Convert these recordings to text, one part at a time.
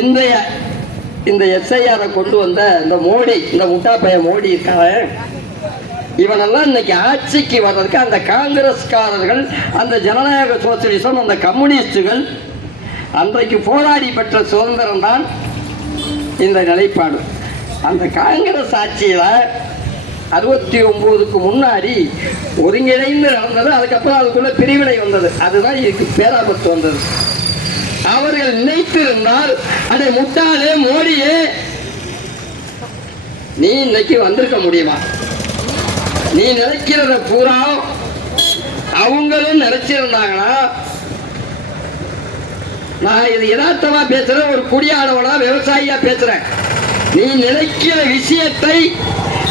இந்த எஸ்ஐஆரை கொண்டு வந்த இந்த மோடி, இந்த முட்டா பையன் மோடி இருக்காங்க, இவனெல்லாம் இன்னைக்கு ஆட்சிக்கு வர்றதுக்கு அந்த காங்கிரஸ்காரர்கள், அந்த ஜனநாயக சோசியலிசம், அந்த கம்யூனிஸ்டுகள் அன்றைக்கு போராடி பெற்ற சுதந்திரம் தான் இந்த நிலைப்பாடு. அந்த காங்கிரஸ் ஆட்சியில் 69க்கு முன்னாடி ஒருங்கிணைந்து நடந்தது. அதுக்கப்புறம் அதுக்குள்ள பிரிவினை வந்தது. அதுதான் இதுக்கு பேராபத்து வந்தது. அவர்கள் நினைத்திருந்தால் அதை முட்டாளே மோடியே நீ இன்னைக்கு வந்திருக்க முடியுமா? நீ நினைக்கிறத பூரா அவங்களும் நினைச்சிருந்தாங்கன்னா, நான் இது யதார்த்தமா பேசுறேன், ஒரு குடியானவனா விவசாயியா பேசுறேன். நீ நினைக்கிற விஷயத்தை,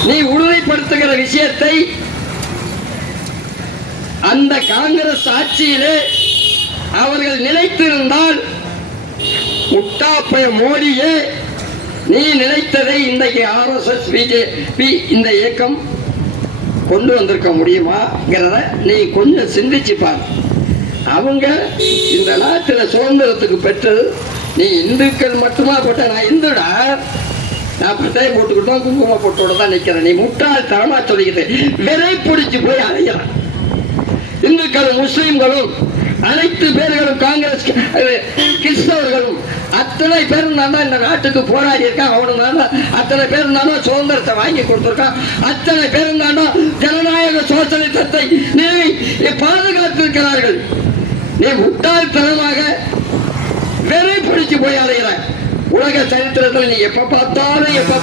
நீ உறுதிப்படுத்துகிற விஷயத்தை அந்த காங்கிரஸ் ஆட்சியிலே அவர்கள் நினைத்திருந்தால், முட்டாப்பைய மோடியே நீ நினைத்ததை இன்றைக்கு RSS BJP இந்த இயக்கம் கொண்டு வந்திருக்க முடியுமாங்கிறத நீ கொஞ்சம் சிந்திச்சு பார். அவங்க இந்த நாட்டில் சுதந்திரத்துக்கு பெற்றது நீ இந்துக்கள் மட்டுமா போட்ட? நான் இந்துடா, நான் பட்டையை போட்டுக்கிட்டோம், குங்கும போட்டோட தான் நிற்கிறேன். நீ முட்டாள் தரமா சொல்லிக்கிட்டு விரை பிடிச்சி போய் அடைகிறான். இந்துக்களும் முஸ்லீம்களும் அனைத்து பேர்களும் காங்கிரஸ் கிறிஸ்தவர்களும் அத்தனை பேர் இருந்தாலும் இந்த நாட்டுக்கு போராடி இருக்கான். அவனும் அத்தனை பேர் இருந்தாலும் சுதந்திரத்தை வாங்கி கொடுத்துருக்கான். அத்தனை பேர் இருந்தாலும் ஜனநாயக சோசலிசத்தை நீ பாதுகாத்திருக்கிறார்கள். நீ முட்டாள்தனமாக வெறி பிடிச்சு போய் அடைகிறாய். உலக சரித்திரத்தில் நீ எப்ப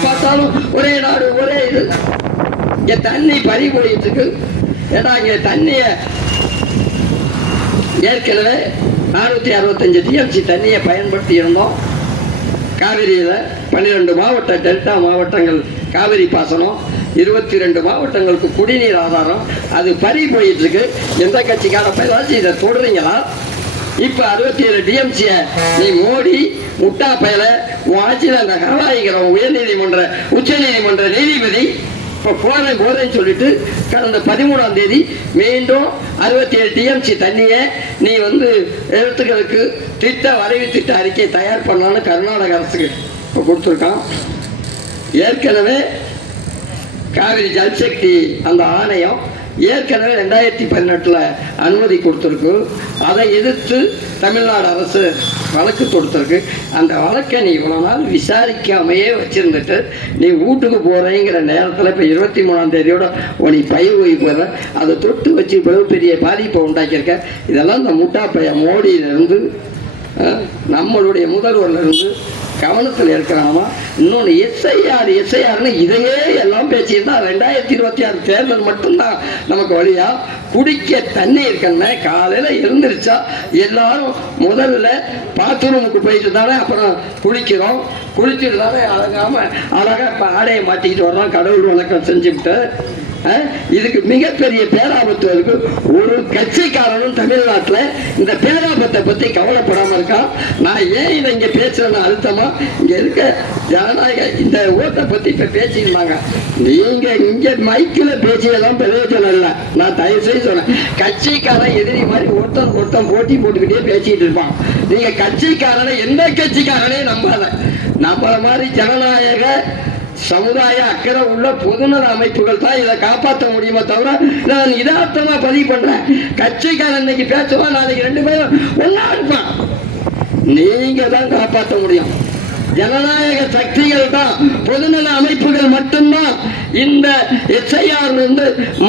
பார்த்தாலும் ஒரே நாடு ஒரே இது. இங்க தண்ணி பறி போயிட்டு இருக்கு. ஏன்னா இங்க தண்ணிய ஏற்கனவே 465 TMC தண்ணியை பயன்படுத்தி இருந்தோம். காவிரியில் 12 மாவட்ட டெல்டா மாவட்டங்கள் காவிரி பாசனம், 22 மாவட்டங்களுக்கு குடிநீர் ஆதாரம். அது பறி போயிட்டு இருக்கு. எந்த கட்சிக்கார பயிலாச்சும் இதை தொடர்றீங்களா? இப்ப 67 TMC நீ மோடி முட்டா பயல உன் ஆட்சியில் அந்த கரவாய்க்கிறோம் உச்ச நீதிமன்ற நீதிபதி இப்போ போறேன்னு சொல்லிட்டு கடந்த 13ஆம் தேதி மீண்டும் 67 TMC தண்ணியை நீ எடுத்துக்கிறதுக்கு வரைவு திட்ட அறிக்கை தயார் பண்ணலான்னு கர்நாடக அரசுக்கு இப்போ கொடுத்துருக்கான். ஏற்கனவே காவிரி ஜல்சக்தி அந்த ஆணையம் ஏற்கனவே 2018 அனுமதி கொடுத்துருக்கு. அதை எதிர்த்து தமிழ்நாடு அரசு வழக்கு கொடுத்துருக்கு. அந்த வழக்கை நீ இவ்வளவு நாள் விசாரிக்காமையே வச்சிருந்துட்டு நீ வீட்டுக்கு போறேங்கிற நேரத்தில் இப்போ 23ஆம் தேதியோட நீ பயிர் போய் போற அதை தொட்டு வச்சு இவ்வளவு பெரிய பாதிப்பை உண்டாக்கியிருக்க. இதெல்லாம் இந்த முட்டா பைய மோடியிலிருந்து நம்மளுடைய முதல்வரிலிருந்து கவனத்தில் இருக்கிறாமா? இன்னொன்று எஸ்ஐஆர்னு இதையே எல்லாம் பேசியிருந்தா 2026 தேர்தல் மட்டும்தான் நமக்கு வழியா. குடிக்க தண்ணி இருக்கண்ண காலையில் எழுந்திரிச்சா எல்லாரும் முதல்ல பாத்ரூமுக்கு போயிட்டு தானே அப்புறம் குளிச்சுட்டு தானே அழகாக இப்போ ஆடையை மாட்டிக்கிட்டு வர்றோம். கடவுள் வணக்கம் செஞ்சுக்கிட்டு இதுக்கு மிகப்பெரிய பேராபத்து இருக்கு. ஒரு கட்சிக்காரனும் தமிழ்நாட்டில் இந்த பேராபத்தை பத்தி கவலைப்படாம இருக்கான். நான் ஏன் இதை இங்க பேசுறேன்னு அழுத்தமா இங்க இருக்க ஜனநாயக இந்த ஓட்டை பத்தி இப்ப பேசியிருந்தாங்க. நீங்க இங்க மைக்கில் பேசியதான் பிரயோஜனம் இல்லை. நான் தயவு செய்து சொன்னேன், கட்சிக்காரன் எதிரி மாதிரி ஒருத்தன் போட்டி போட்டுக்கிட்டே பேசிட்டு இருப்பான். நீங்க கட்சிக்காரனை எந்த கட்சிக்காரனையும் நம்பாத. நம்மள மாதிரி ஜனநாயக சமுதாய அக்கறை உள்ள பொதுநல அமைப்புகள் தான் இதை காப்பாற்ற முடியுமே தவிர நான் யதார்த்தமா பதிவு பண்றேன். கட்சிக்காரன் இன்னைக்கு பேசுவான், நாளைக்கு 2 பேரும் ஒன்னா இருப்பான். நீங்க தான் காப்பாற்ற முடியும். ஜனநாயக சக்திகள் தான், பொதுநல அமைப்புகள் மட்டும்தான் இந்த எஸ்ஐஆர்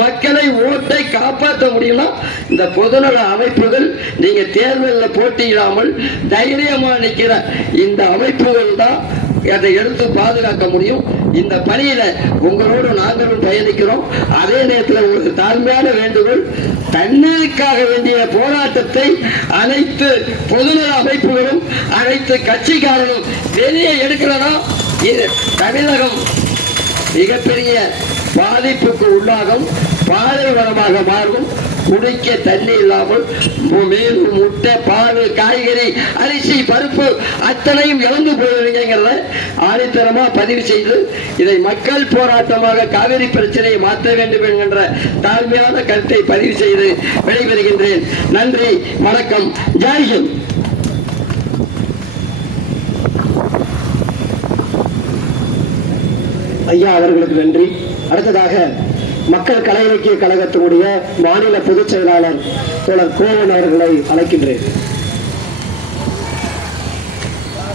மக்களை ஓட்டை காப்பாற்ற முடியும்னா இந்த பொதுநல அமைப்புகள் நீங்க தேர்தலில் போட்டியிடாமல் தைரியமா நிற்கிற இந்த அமைப்புகள் தான் அதை எடுத்து பாதுகாக்க முடியும். இந்த பணியில உங்களோடு நாங்களும் பயணிக்கிறோம். அதே நேரத்தில் ஒரு தாழ்மையான வேண்டுகோள், தண்ணீருக்காக வேண்டிய போராட்டத்தை அனைத்து பொதுநல அமைப்புகளும் அனைத்து கட்சிக்காரர்களும் வெளியே எடுக்கிறோம். இது தமிழகம் மிகப்பெரிய பாதிப்புக்கு உள்ளாகும், பாலைவனமாக மாறும். குடிக்க தண்ணி இல்லாமல் மேலும் முட்டை, பால், காய்கறி, அரிசி, பருப்பு அத்தனையும் இழந்து போயிருங்கிறத ஆணித்தரமா பதிவு செய்து இதை மக்கள் போராட்டமாக காவிரி பிரச்சனையை மாற்ற வேண்டும் என்கின்ற தாழ்மையான கருத்தை பதிவு செய்து விடைபெறுகின்றேன். நன்றி, வணக்கம், ஜெய் ஹிந்த். ஐயா அவர்களுக்கு நன்றி. அடுத்ததாக மக்கள் கலை இலக்கிய கழகத்தினுடைய மாநில பொதுச் செயலாளர் தோழர் கோவன் அவர்களை அழைக்கின்றேன்.